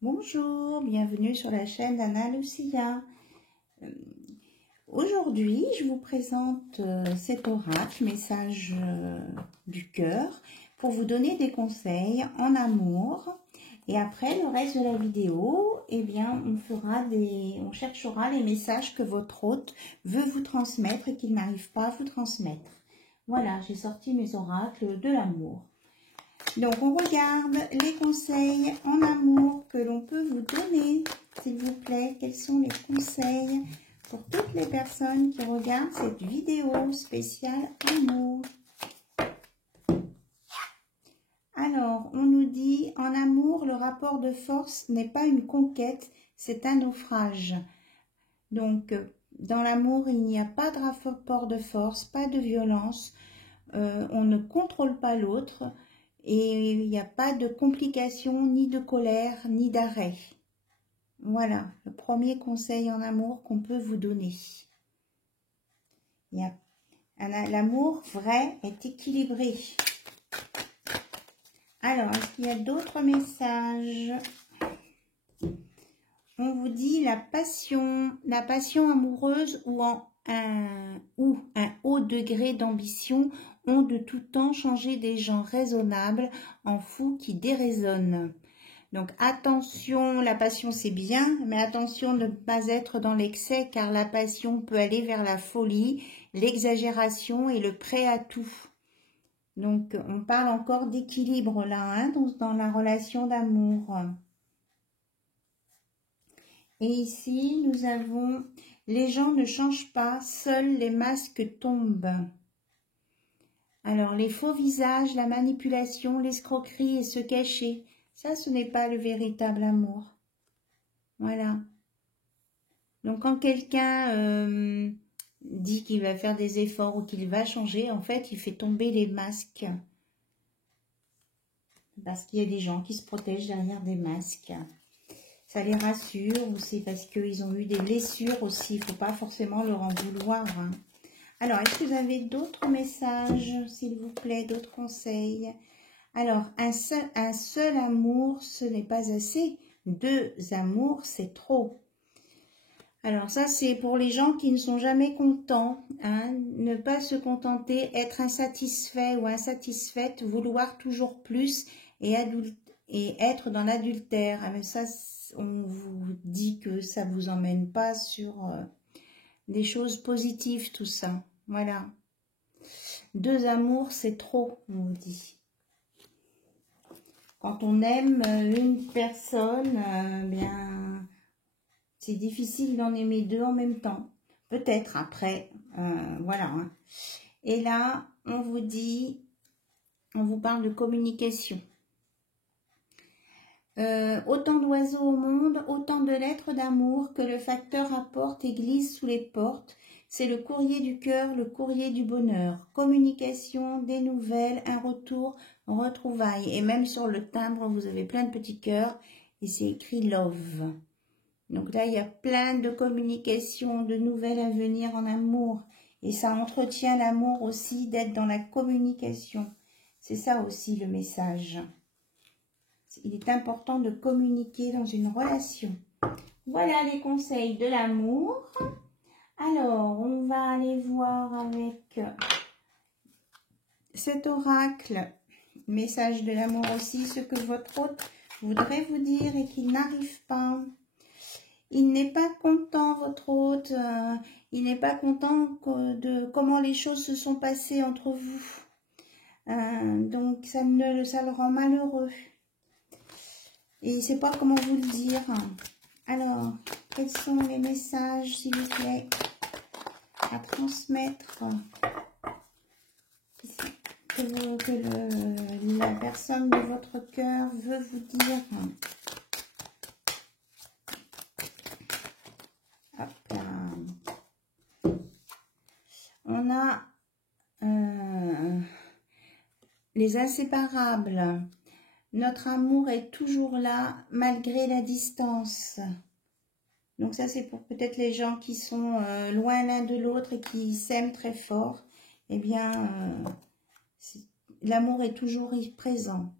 Bonjour, bienvenue sur la chaîne d'Anna Lucia. Aujourd'hui, je vous présente cet oracle, message du cœur, pour vous donner des conseils en amour. Et après, le reste de la vidéo, eh bien, on cherchera les messages que votre hôte veut vous transmettre et qu'il n'arrive pas à vous transmettre. Voilà, j'ai sorti mes oracles de l'amour. Donc, on regarde les conseils en amour que l'on peut vous donner, s'il vous plaît. Quels sont les conseils pour toutes les personnes qui regardent cette vidéo spéciale amour? Alors, on nous dit, en amour, le rapport de force n'est pas une conquête, c'est un naufrage. Donc, dans l'amour, il n'y a pas de rapport de force, pas de violence, on ne contrôle pas l'autre. Et il n'y a pas de complications, ni de colère, ni d'arrêt. Voilà, le premier conseil en amour qu'on peut vous donner. L'amour vrai est équilibré. Alors, est-ce qu'il y a d'autres messages? On vous dit la passion amoureuse ou un haut degré d'ambition ont de tout temps changé des gens raisonnables en fous qui déraisonnent. Donc attention, la passion c'est bien, mais attention de ne pas être dans l'excès car la passion peut aller vers la folie, l'exagération et le prêt à tout. Donc on parle encore d'équilibre là, hein, dans la relation d'amour. Et ici nous avons les gens ne changent pas, seuls les masques tombent. Alors les faux visages, la manipulation, l'escroquerie et se cacher. Ça, ce n'est pas le véritable amour. Voilà. Donc, quand quelqu'un dit qu'il va faire des efforts ou qu'il va changer, en fait, il fait tomber les masques. Parce qu'il y a des gens qui se protègent derrière des masques. Ça les rassure ou c'est parce qu'ils ont eu des blessures aussi. Il ne faut pas forcément leur en vouloir. Hein. Alors, est-ce que vous avez d'autres messages, s'il vous plaît, d'autres conseils ? Alors, un seul amour, ce n'est pas assez. 2 amours, c'est trop. Alors ça, c'est pour les gens qui ne sont jamais contents. Hein, ne pas se contenter, être insatisfait ou insatisfaite, vouloir toujours plus et être dans l'adultère. Alors ça, on vous dit que ça ne vous emmène pas sur des choses positives, tout ça. Voilà. 2 amours, c'est trop, on vous dit. Quand on aime une personne, bien, c'est difficile d'en aimer 2 en même temps. Peut-être après, voilà. Hein. Et là, on vous dit, on vous parle de communication. Autant d'oiseaux au monde, autant de lettres d'amour que le facteur apporte et glisse sous les portes. C'est le courrier du cœur, le courrier du bonheur. Communication, des nouvelles, un retour, retrouvailles. Et même sur le timbre, vous avez plein de petits cœurs et c'est écrit love. Donc là, il y a plein de communications, de nouvelles à venir en amour. Et ça entretient l'amour aussi d'être dans la communication. C'est ça aussi le message. Il est important de communiquer dans une relation. Voilà les conseils de l'amour. Alors, on va aller voir avec cet oracle, message de l'amour aussi, ce que votre hôte voudrait vous dire et qu'il n'arrive pas. Il n'est pas content, votre hôte, il n'est pas content de comment les choses se sont passées entre vous. Donc, ça le rend malheureux. Et il ne sait pas comment vous le dire. Alors, quels sont les messages, s'il vous plaît, à transmettre que la personne de votre cœur veut vous dire? Hop là. On a les inséparables. Notre amour est toujours là malgré la distance. Donc ça, c'est pour peut-être les gens qui sont loin l'un de l'autre et qui s'aiment très fort. Eh bien, l'amour est toujours présent.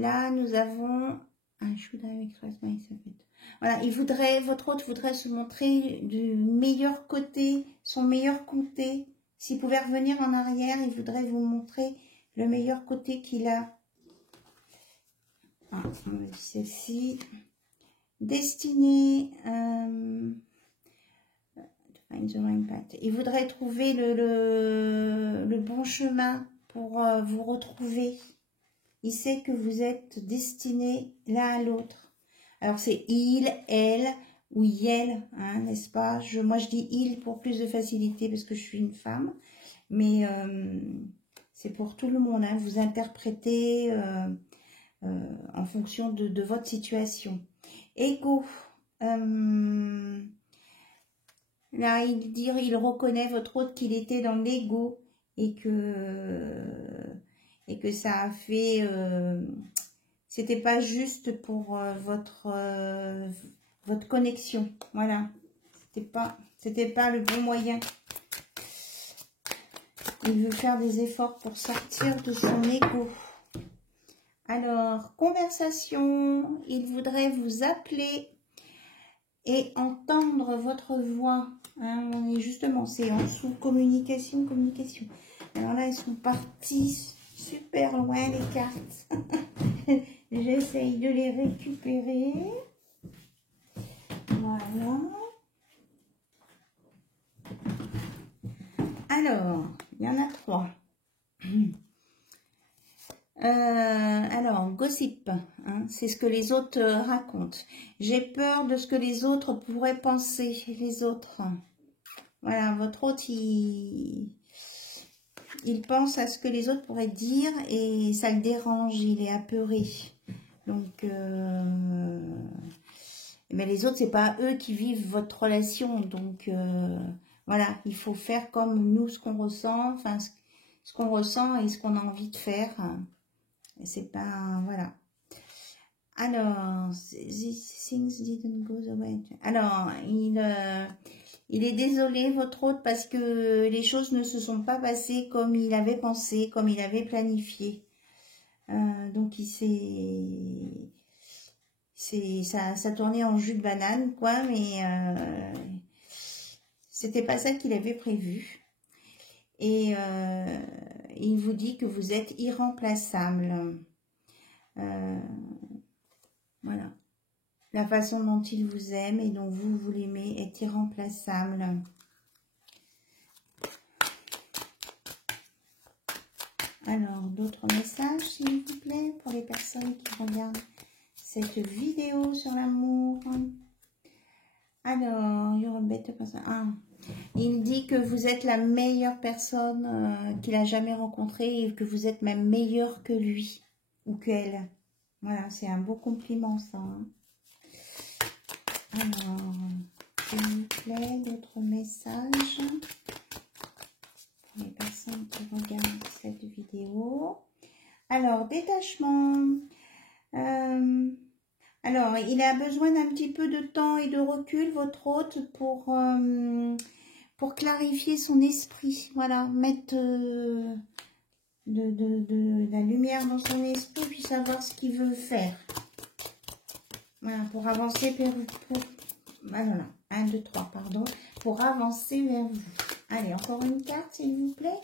Là, nous avons un should I express myself. Voilà, il voudrait, votre hôte voudrait se montrer du meilleur côté, son meilleur côté. S'il pouvait revenir en arrière, il voudrait vous montrer le meilleur côté qu'il a. Ah, celle-ci. Destinée. Il voudrait trouver le bon chemin pour vous retrouver. Il sait que vous êtes destinés l'un à l'autre. Alors c'est il, elle ou yel, hein, n'est-ce pas? Moi je dis il pour plus de facilité parce que je suis une femme. Mais c'est pour tout le monde. Hein, vous interprétez en fonction de votre situation. Ego. Là, il reconnaît votre hôte qu'il était dans l'ego et que ça a fait... c'était pas juste pour votre connexion. Voilà. C'était pas le bon moyen. Il veut faire des efforts pour sortir de son ego. Alors, conversation. Il voudrait vous appeler et entendre votre voix. Hein, on est justement, c'est en dessous, communication. Alors là, elles sont parties super loin, les cartes. J'essaye de les récupérer. Voilà. Alors, il y en a 3. Alors, gossip, hein, c'est ce que les autres racontent. J'ai peur de ce que les autres pourraient penser, les autres. Voilà, votre hôte, il pense à ce que les autres pourraient dire et ça le dérange, il est apeuré. Donc, mais les autres, c'est pas eux qui vivent votre relation. Donc, voilà, il faut faire comme nous, ce qu'on ressent, enfin, ce qu'on ressent et ce qu'on a envie de faire. C'est pas... Voilà. Alors, these things didn't go the way. Alors, il est désolé, votre hôte, parce que les choses ne se sont pas passées comme il avait pensé, comme il avait planifié. Donc, ça tournait en jus de banane, quoi, mais c'était pas ça qu'il avait prévu. Et il vous dit que vous êtes irremplaçable. Voilà. La façon dont il vous aime et dont vous l'aimez est irremplaçable. Alors, d'autres messages, s'il vous plaît, pour les personnes qui regardent cette vidéo sur l'amour. Alors, you're a better person. Ah. Il dit que vous êtes la meilleure personne qu'il a jamais rencontrée et que vous êtes même meilleure que lui ou qu'elle. Voilà, c'est un beau compliment ça. Hein. Alors, s'il vous plaît, d'autres messages pour les personnes qui regardent cette vidéo. Alors, détachement. Alors, il a besoin d'un petit peu de temps et de recul, votre hôte, pour clarifier son esprit. Voilà, mettre de la lumière dans son esprit, puis savoir ce qu'il veut faire. Voilà, pour avancer vers vous. Voilà, 1, 2, 3, pardon. Pour avancer vers vous. Allez, encore une carte, s'il vous plaît.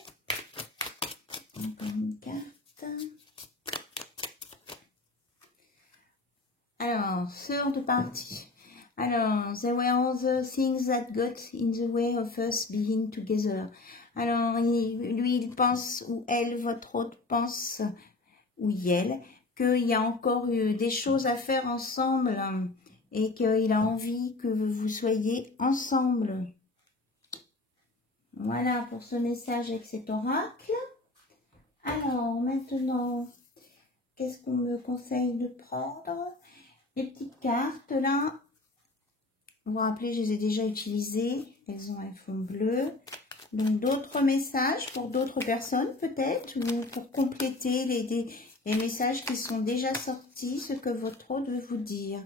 Encore une carte. Alors, third party. Alors, there were other things that got in the way of us being together. Alors, lui, il pense, ou elle, votre hôte pense, ou elle, qu'il y a encore eu des choses à faire ensemble et qu'il a envie que vous soyez ensemble. Voilà pour ce message avec cet oracle. Alors, maintenant, qu'est-ce qu'on me conseille de prendre? Les petites cartes, là. Vous vous rappelez, je les ai déjà utilisées. Elles font bleu. Donc, d'autres messages pour d'autres personnes, peut-être, ou pour compléter les messages qui sont déjà sortis, ce que votre hôte veut vous dire.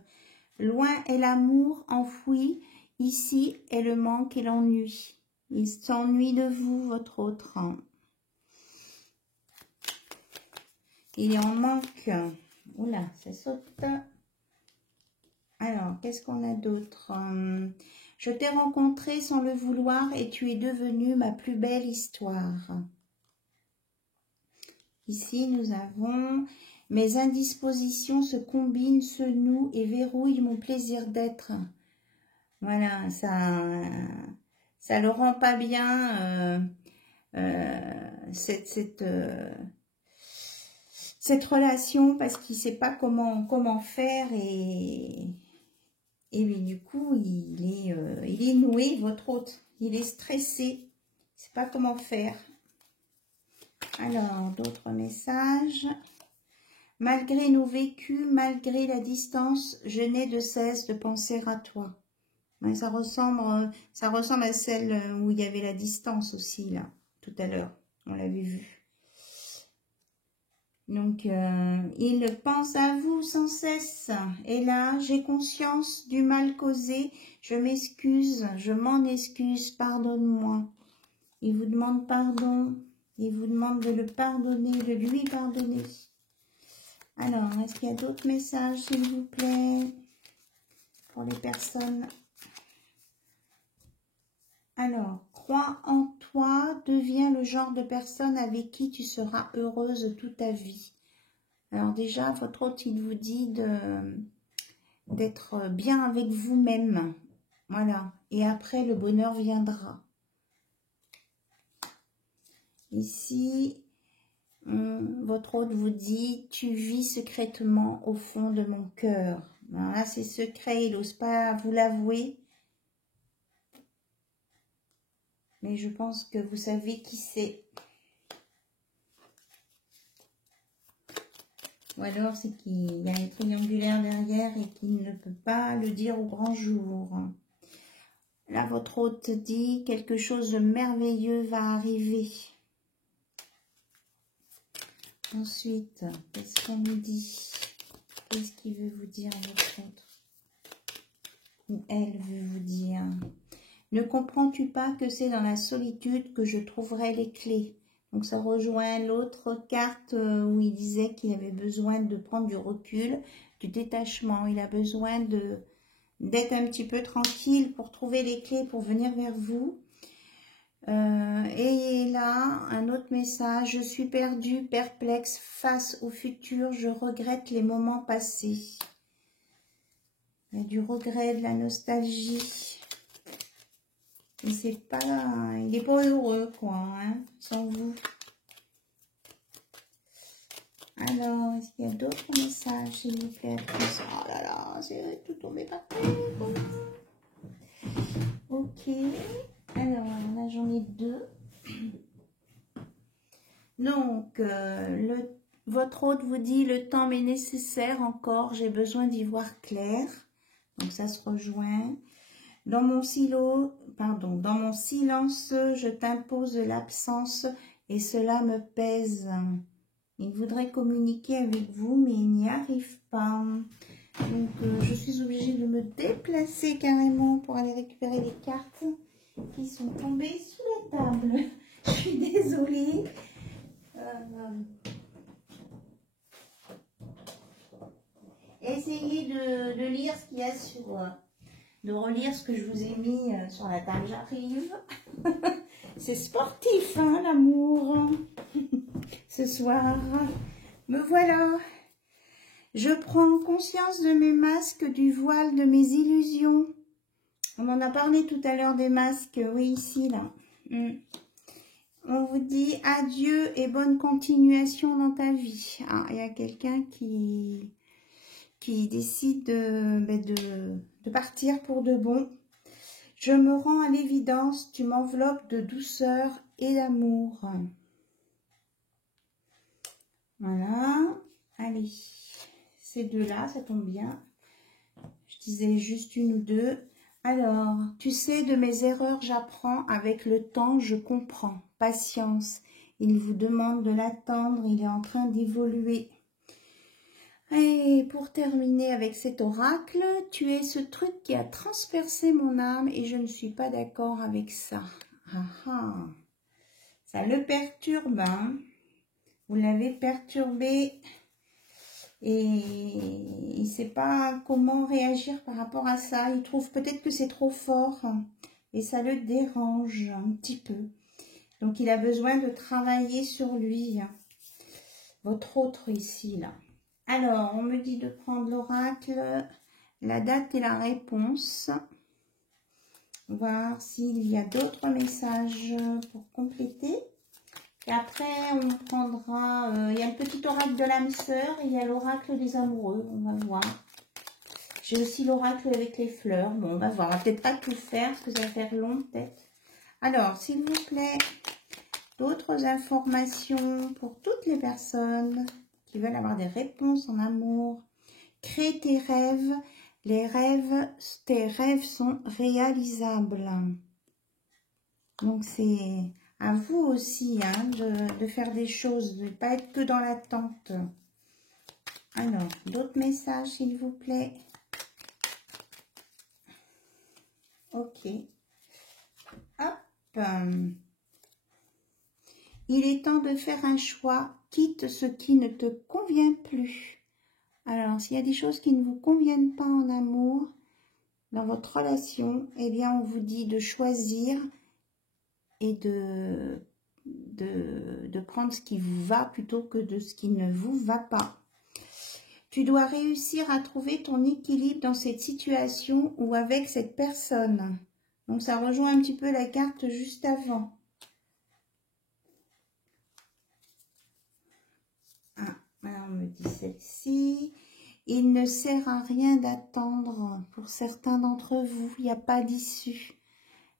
Loin est l'amour enfoui, ici est le manque et l'ennui. Il s'ennuie de vous, votre autre. Il est en manque. Oula, ça saute. Alors, qu'est-ce qu'on a d'autre? Je t'ai rencontré sans le vouloir et tu es devenu ma plus belle histoire. Ici, nous avons mes indispositions se combinent, se nouent et verrouillent mon plaisir d'être. Voilà, ça le rend pas bien cette relation parce qu'il sait pas comment faire et oui, du coup, il est noué, votre hôte. Il est stressé. Il ne sait pas comment faire. Alors, d'autres messages. Malgré nos vécus, malgré la distance, je n'ai de cesse de penser à toi. Ouais, ça ressemble à celle où il y avait la distance aussi, là, tout à l'heure. On l'avait vu. Donc, il pense à vous sans cesse. Et là, j'ai conscience du mal causé. Je m'excuse, je m'en excuse, pardonne-moi. Il vous demande pardon. Il vous demande de le pardonner, de lui pardonner. Alors, est-ce qu'il y a d'autres messages, s'il vous plaît, pour les personnes? Alors, crois en toi, deviens le genre de personne avec qui tu seras heureuse toute ta vie. Alors déjà, votre hôte, il vous dit d'être bien avec vous-même. Voilà. Et après, le bonheur viendra. Ici, votre hôte vous dit, tu vis secrètement au fond de mon cœur. Alors là, c'est secret, il n'ose pas vous l'avouer. Mais je pense que vous savez qui c'est. Ou alors c'est qu'il y a un triangulaire derrière et qu'il ne peut pas le dire au grand jour. Là, votre hôte dit quelque chose de merveilleux va arriver. Ensuite, qu'est-ce qu'on nous dit? Qu'est-ce qu'il veut vous dire, votre hôte? Ou elle veut vous dire? Ne comprends-tu pas que c'est dans la solitude que je trouverai les clés? Donc ça rejoint l'autre carte où il disait qu'il avait besoin de prendre du recul, du détachement. Il a besoin d'être un petit peu tranquille pour trouver les clés pour venir vers vous. Et là, un autre message. Je suis perdu, perplexe face au futur. Je regrette les moments passés. Il y a du regret, de la nostalgie. Il n'est pas heureux, quoi, hein, sans vous. Alors, est-ce qu'il y a d'autres messages, s'il vous plaît? Oh là là, c'est tout tombé par terre. Ok. Alors, là, j'en ai deux. Donc, votre hôte vous dit, le temps m'est nécessaire encore, j'ai besoin d'y voir clair. Donc, ça se rejoint. Dans mon silence, je t'impose l'absence et cela me pèse. Il voudrait communiquer avec vous, mais il n'y arrive pas. Donc, je suis obligée de me déplacer carrément pour aller récupérer les cartes qui sont tombées sous la table. Je suis désolée. Essayez de lire ce qu'il y a de relire ce que je vous ai mis sur la table. J'arrive. C'est sportif, hein, l'amour. Ce soir. Me voilà. Je prends conscience de mes masques, du voile, de mes illusions. On en a parlé tout à l'heure des masques. Oui, ici, là. On vous dit adieu et bonne continuation dans ta vie. Ah, il y a quelqu'un qui décide de partir pour de bon. Je me rends à l'évidence, tu m'enveloppes de douceur et d'amour. Voilà. Allez, ces deux-là, ça tombe bien. Je disais juste une ou deux. Alors, tu sais, de mes erreurs, j'apprends. Avec le temps, je comprends. Patience. Il vous demande de l'attendre. Il est en train d'évoluer. Et pour terminer avec cet oracle, tu es ce truc qui a transpercé mon âme et je ne suis pas d'accord avec ça. Ah ah. Ça le perturbe, hein. Vous l'avez perturbé. Et il ne sait pas comment réagir par rapport à ça. Il trouve peut-être que c'est trop fort et ça le dérange un petit peu. Donc, il a besoin de travailler sur lui. Votre autre ici, là. Alors, on me dit de prendre l'oracle, la date et la réponse. Voir s'il y a d'autres messages pour compléter. Et après, on prendra... il y a un petit oracle de l'âme sœur et il y a l'oracle des amoureux. On va voir. J'ai aussi l'oracle avec les fleurs. Bon, on va voir. On va peut-être pas tout faire parce que ça va faire long, peut-être. Alors, s'il vous plaît, d'autres informations pour toutes les personnes qui veulent avoir des réponses en amour. Crée tes rêves. Tes rêves sont réalisables. Donc, c'est à vous aussi hein, de faire des choses, de ne pas être que dans l'attente. Alors, d'autres messages, s'il vous plaît. Ok. Hop. Il est temps de faire un choix. Quitte ce qui ne te convient plus. Alors, s'il y a des choses qui ne vous conviennent pas en amour, dans votre relation, eh bien, on vous dit de choisir et de prendre ce qui vous va plutôt que de ce qui ne vous va pas. Tu dois réussir à trouver ton équilibre dans cette situation ou avec cette personne. Donc, ça rejoint un petit peu la carte juste avant. Ah, alors on me dit celle-ci. Il ne sert à rien d'attendre pour certains d'entre vous. Il n'y a pas d'issue.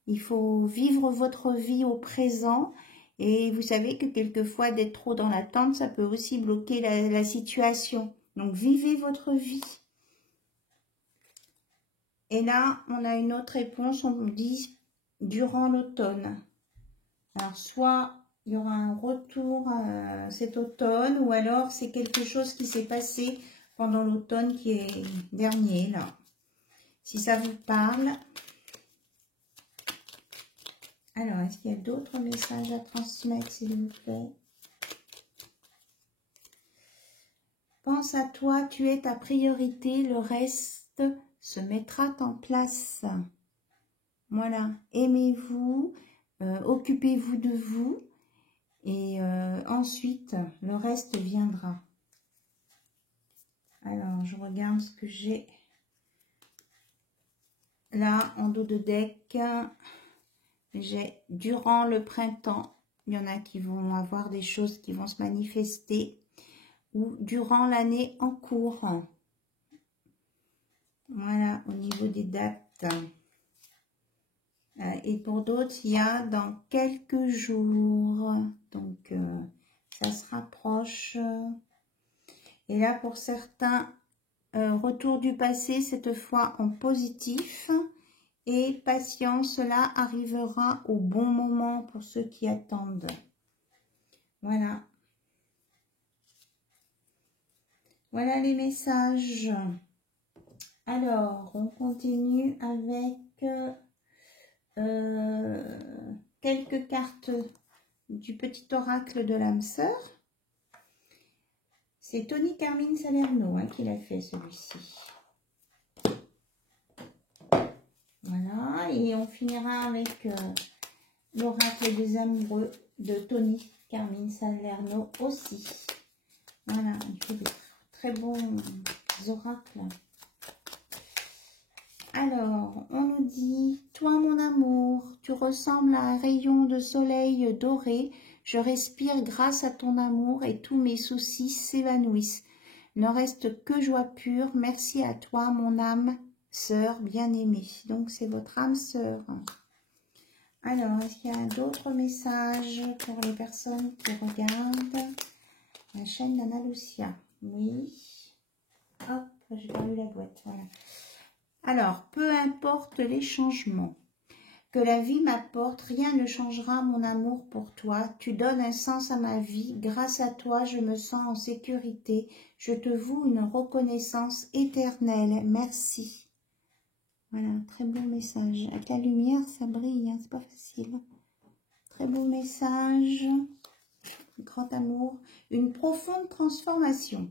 Il faut vivre votre vie au présent. Et vous savez que quelquefois, d'être trop dans l'attente, ça peut aussi bloquer la situation. Donc, vivez votre vie. Et là, on a une autre réponse. On nous dit durant l'automne. Alors, soit il y aura un retour cet automne, ou alors c'est quelque chose qui s'est passé pendant l'automne qui est dernier, là. Si ça vous parle. Alors, est-ce qu'il y a d'autres messages à transmettre, s'il vous plaît? Pense à toi, tu es ta priorité, le reste se mettra en place. Voilà, aimez-vous, occupez-vous de vous et ensuite, le reste viendra. Alors, je regarde ce que j'ai là en dos de deck. J'ai durant le printemps, il y en a qui vont avoir des choses qui vont se manifester. Ou durant l'année en cours. Voilà, au niveau des dates. Et pour d'autres, il y a dans quelques jours. Donc, ça se rapproche. Et là, pour certains, retour du passé, cette fois en positif. Et patience, cela arrivera au bon moment pour ceux qui attendent. Voilà. Voilà les messages. Alors, on continue avec quelques cartes du petit oracle de l'âme sœur. C'est Tony Carmine Salerno hein, qui l'a fait celui-ci. Voilà, et on finira avec l'oracle des amoureux de Tony Carmine Salerno aussi. Voilà, il fait des très bons oracles. Alors, on nous dit, toi mon amour, tu ressembles à un rayon de soleil doré. Je respire grâce à ton amour et tous mes soucis s'évanouissent. Ne reste que joie pure. Merci à toi, mon âme sœur bien-aimée. Donc, c'est votre âme sœur. Alors, est-ce qu'il y a d'autres messages pour les personnes qui regardent la chaîne d'Anna Lucia? Oui. Hop, j'ai perdu la boîte. Voilà. Alors, peu importe les changements que la vie m'apporte, rien ne changera mon amour pour toi. Tu donnes un sens à ma vie. Grâce à toi, je me sens en sécurité. Je te voue une reconnaissance éternelle. Merci. Voilà, très beau message. Avec la lumière, ça brille, hein, c'est pas facile. Très beau message. Grand amour. Une profonde transformation.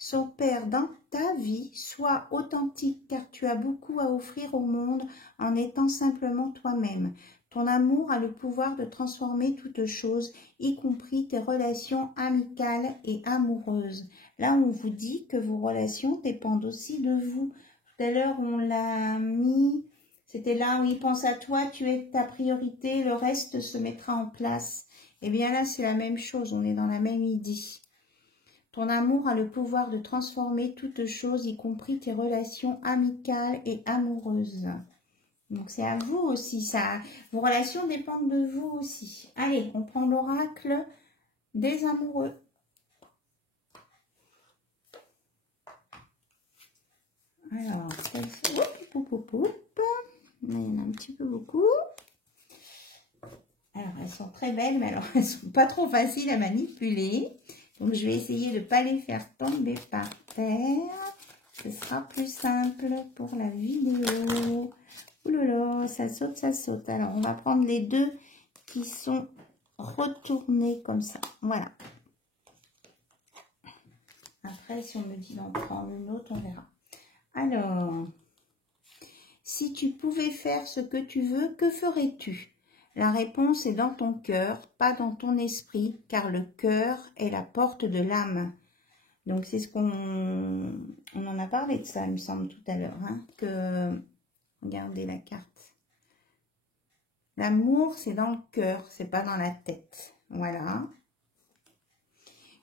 s'opère dans ta vie. Sois authentique car tu as beaucoup à offrir au monde en étant simplement toi-même. Ton amour a le pouvoir de transformer toutes choses, y compris tes relations amicales et amoureuses. Là, on vous dit que vos relations dépendent aussi de vous. Tout à l'heure, on l'a mis, c'était là où il pense à toi, tu es ta priorité, le reste se mettra en place. Et bien là, c'est la même chose, on est dans la même idée. Ton amour a le pouvoir de transformer toutes choses, y compris tes relations amicales et amoureuses. Donc, c'est à vous aussi, ça. Vos relations dépendent de vous aussi. Allez, on prend l'oracle des amoureux. Alors, il y en a un petit peu beaucoup. Alors, elles sont très belles, mais alors, elles sont pas trop faciles à manipuler. Donc, je vais essayer de ne pas les faire tomber par terre. Ce sera plus simple pour la vidéo. Ouh là là, ça saute, ça saute. Alors, on va prendre les deux qui sont retournés comme ça. Voilà. Après, si on me dit d'en prendre une autre, on verra. Alors, si tu pouvais faire ce que tu veux, que ferais-tu? La réponse est dans ton cœur, pas dans ton esprit, car le cœur est la porte de l'âme. Donc, c'est ce qu'on en a parlé de ça, il me semble, tout à l'heure. Hein, que, regardez la carte. L'amour, c'est dans le cœur, c'est pas dans la tête. Voilà.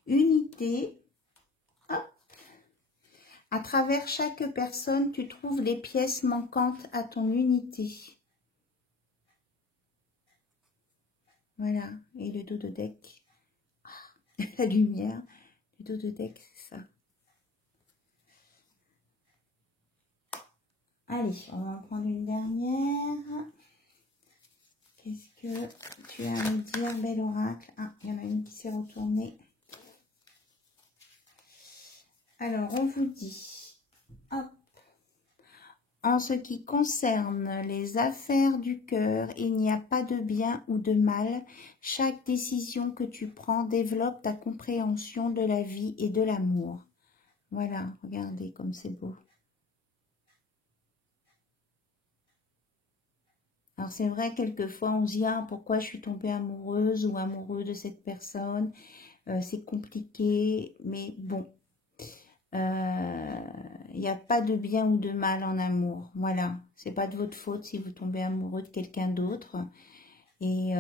Unité. Hop. À travers chaque personne, tu trouves les pièces manquantes à ton unité. Voilà. Et le dos de deck. Ah, la lumière. Le dos de deck, c'est ça. Allez, on va en prendre une dernière. Qu'est-ce que tu as à me dire, bel oracle? Ah, il y en a une qui s'est retournée. Alors, on vous dit, hop, en ce qui concerne les affaires du cœur, il n'y a pas de bien ou de mal. Chaque décision que tu prends développe ta compréhension de la vie et de l'amour. Voilà, regardez comme c'est beau. Alors c'est vrai, quelquefois on se dit, ah, pourquoi je suis tombée amoureuse ou amoureux de cette personne, c'est compliqué, mais bon, il n'y a pas de bien ou de mal en amour, voilà, c'est pas de votre faute si vous tombez amoureux de quelqu'un d'autre, et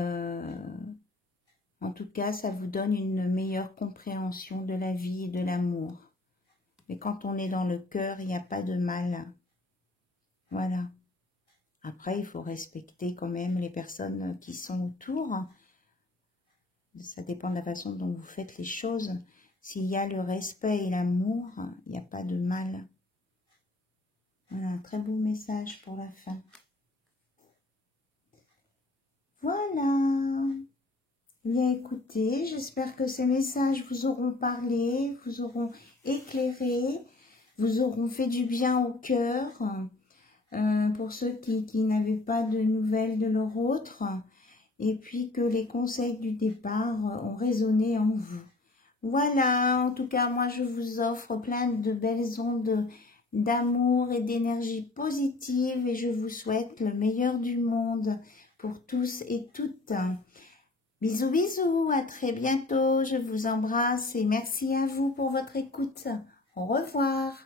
en tout cas, ça vous donne une meilleure compréhension de la vie et de l'amour. Mais quand on est dans le cœur, il n'y a pas de mal, voilà. Après, il faut respecter quand même les personnes qui sont autour. Ça dépend de la façon dont vous faites les choses. S'il y a le respect et l'amour, il n'y a pas de mal. Voilà, un très beau message pour la fin. Voilà. Bien écoutez, j'espère que ces messages vous auront parlé, vous auront éclairé, vous auront fait du bien au cœur. Pour ceux qui n'avaient pas de nouvelles de leur autre, et puis que les conseils du départ ont résonné en vous. Voilà, en tout cas, moi je vous offre plein de belles ondes d'amour et d'énergie positive et je vous souhaite le meilleur du monde pour tous et toutes. Bisous, bisous, à très bientôt, je vous embrasse et merci à vous pour votre écoute. Au revoir.